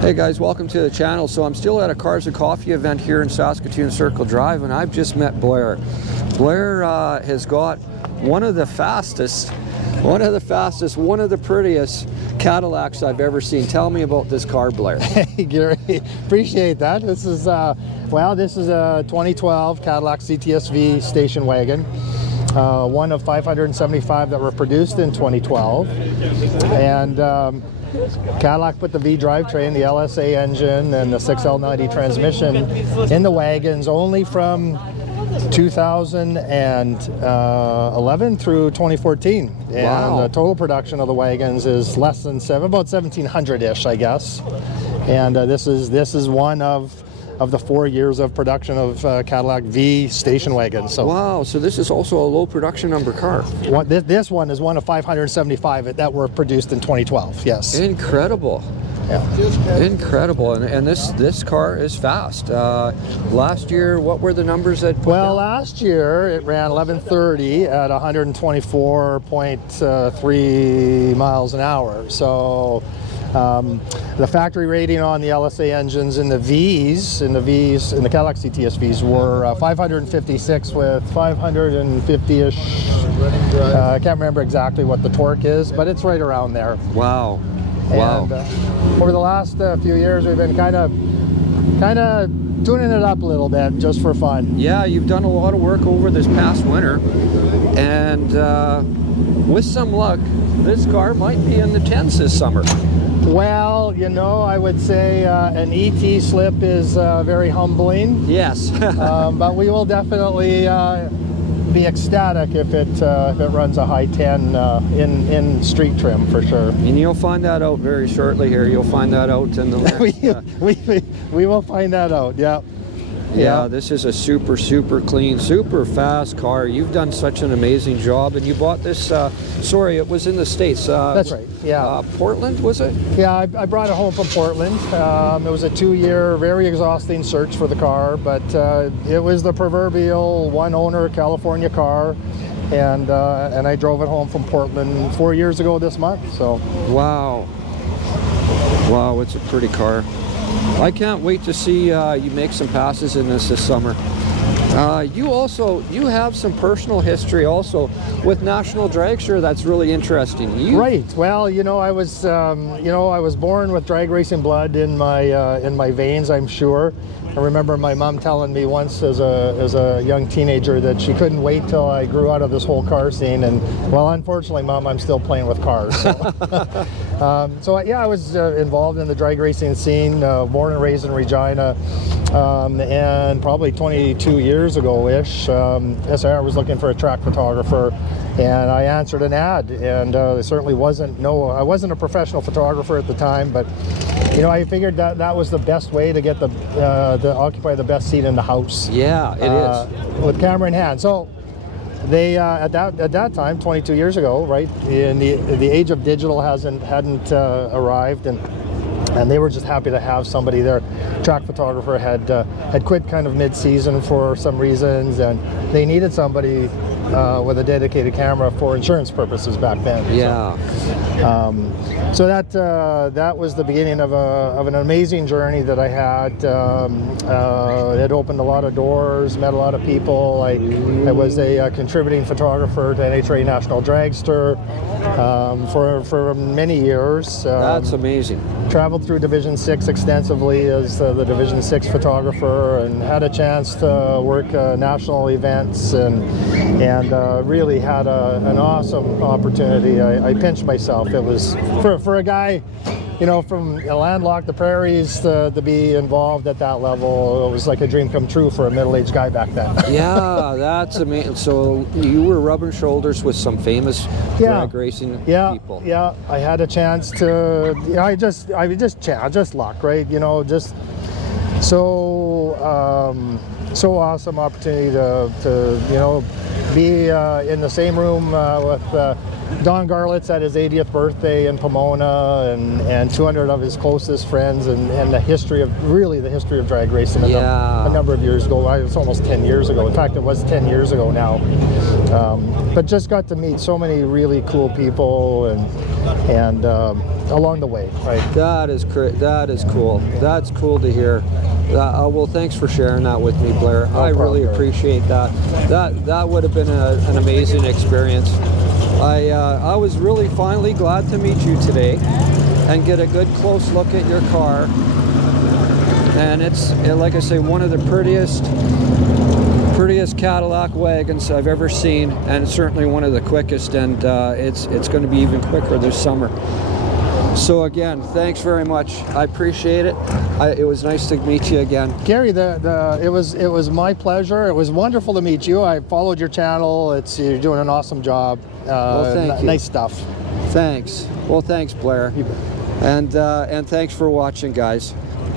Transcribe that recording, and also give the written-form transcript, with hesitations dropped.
Hey guys, welcome to the channel. So I'm still at a Cars and Coffee event here in Saskatoon Circle Drive, and I've just met Blair. Blair has got one of the fastest, one of the prettiest Cadillacs I've ever seen. Tell me about this car, Blair. Hey Gary, appreciate that. This is a 2012 Cadillac CTS-V station wagon. One of 575 that were produced in 2012, and Cadillac put the V drivetrain, the LSA engine, and the 6L90 transmission in the wagons only from 2011 through 2014. And Wow. the total production of the wagons is less than about 1,700-ish, I guess. And this is one of the 4 years of production of Cadillac V station wagons. So Wow, so this is also a low production number car. this one is one of 575 that were produced in 2012. Yes. Incredible. Yeah. Incredible. And this car is fast. Last year, what were the numbers that Well, last year it ran 1130 at 124.3 miles an hour. So the factory rating on the LSA engines in the Cadillac CTS-Vs were 556 with 550-ish. I can't remember exactly what the torque is, but it's right around there. Wow. Wow. And over the last few years, we've been kind of tuning it up a little bit just for fun. Yeah, you've done a lot of work over this past winter, and with some luck, this car might be in the 10s this summer. Well, you know, I would say an ET slip is very humbling. Yes. But we will definitely be ecstatic if it runs a high 10 in street trim for sure. And you'll find that out very shortly here. You'll find that out in the next... we will find that out, yeah. Yeah, this is a super clean, super fast car. You've done such an amazing job, and you bought this, sorry, it was in the States. That's right, yeah. Portland, was it? Yeah, I brought it home from Portland. It was a 2-year, very exhausting search for the car, but it was the proverbial one-owner California car, and I drove it home from Portland 4 years ago this month. So. Wow. Wow, it's a pretty car. I can't wait to see you make some passes in this summer. You have some personal history also with National Dragster that's really interesting. Right. Well, you know, I was born with drag racing blood in my veins, I'm sure. I remember my mom telling me once as a young teenager that she couldn't wait till I grew out of this whole car scene, and well, unfortunately, Mom, I'm still playing with cars. So, yeah, I was involved in the drag racing scene, born and raised in Regina, and probably 22 years ago-ish, SIR was looking for a track photographer, and I answered an ad, and I wasn't a professional photographer at the time, but you know, I figured that was the best way to get to occupy the best seat in the house. Yeah, it is. With camera in hand. So they at that time, 22 years ago, right, in the age of digital hadn't arrived, and they were just happy to have somebody there. Track photographer had quit kind of mid-season for some reasons, and they needed somebody with a dedicated camera for insurance purposes back then. Yeah. So that was the beginning of an amazing journey that I had. It opened a lot of doors, met a lot of people. I was a contributing photographer to NHRA National Dragster for many years. That's amazing. Traveled through Division 6 extensively as the Division 6 photographer, and had a chance to work national events, and really had an awesome opportunity. I pinched myself. It was for a guy, you know, from landlocked the prairies to be involved at that level. It was like a dream come true for a middle-aged guy back then. Yeah, that's amazing. So you were rubbing shoulders with some famous drag racing people. Yeah, I had a chance to. I just luck, right? You know, just so awesome opportunity to you know, be in the same room with Don Garlitz at his 80th birthday in Pomona, and 200 of his closest friends, and the history of drag racing Yeah. a number of years ago. It's almost 10 years ago. In fact, it was 10 years ago now. But just got to meet so many really cool people and along the way, right? That is cool. That's cool to hear. Well, thanks for sharing that with me, Blair. No I really problem. appreciate that. That would have been an amazing experience. I was really finally glad to meet you today and get a good close look at your car. And it's, like I say, one of the prettiest Cadillac wagons I've ever seen, and certainly one of the quickest, and it's going to be even quicker this summer. So again, thanks very much. I appreciate it. It was nice to meet you again. Gary, it was my pleasure. It was wonderful to meet you. I followed your channel. You're doing an awesome job. Well, thank you. Nice stuff. Thanks. Well, thanks, Blair. And thanks for watching, guys.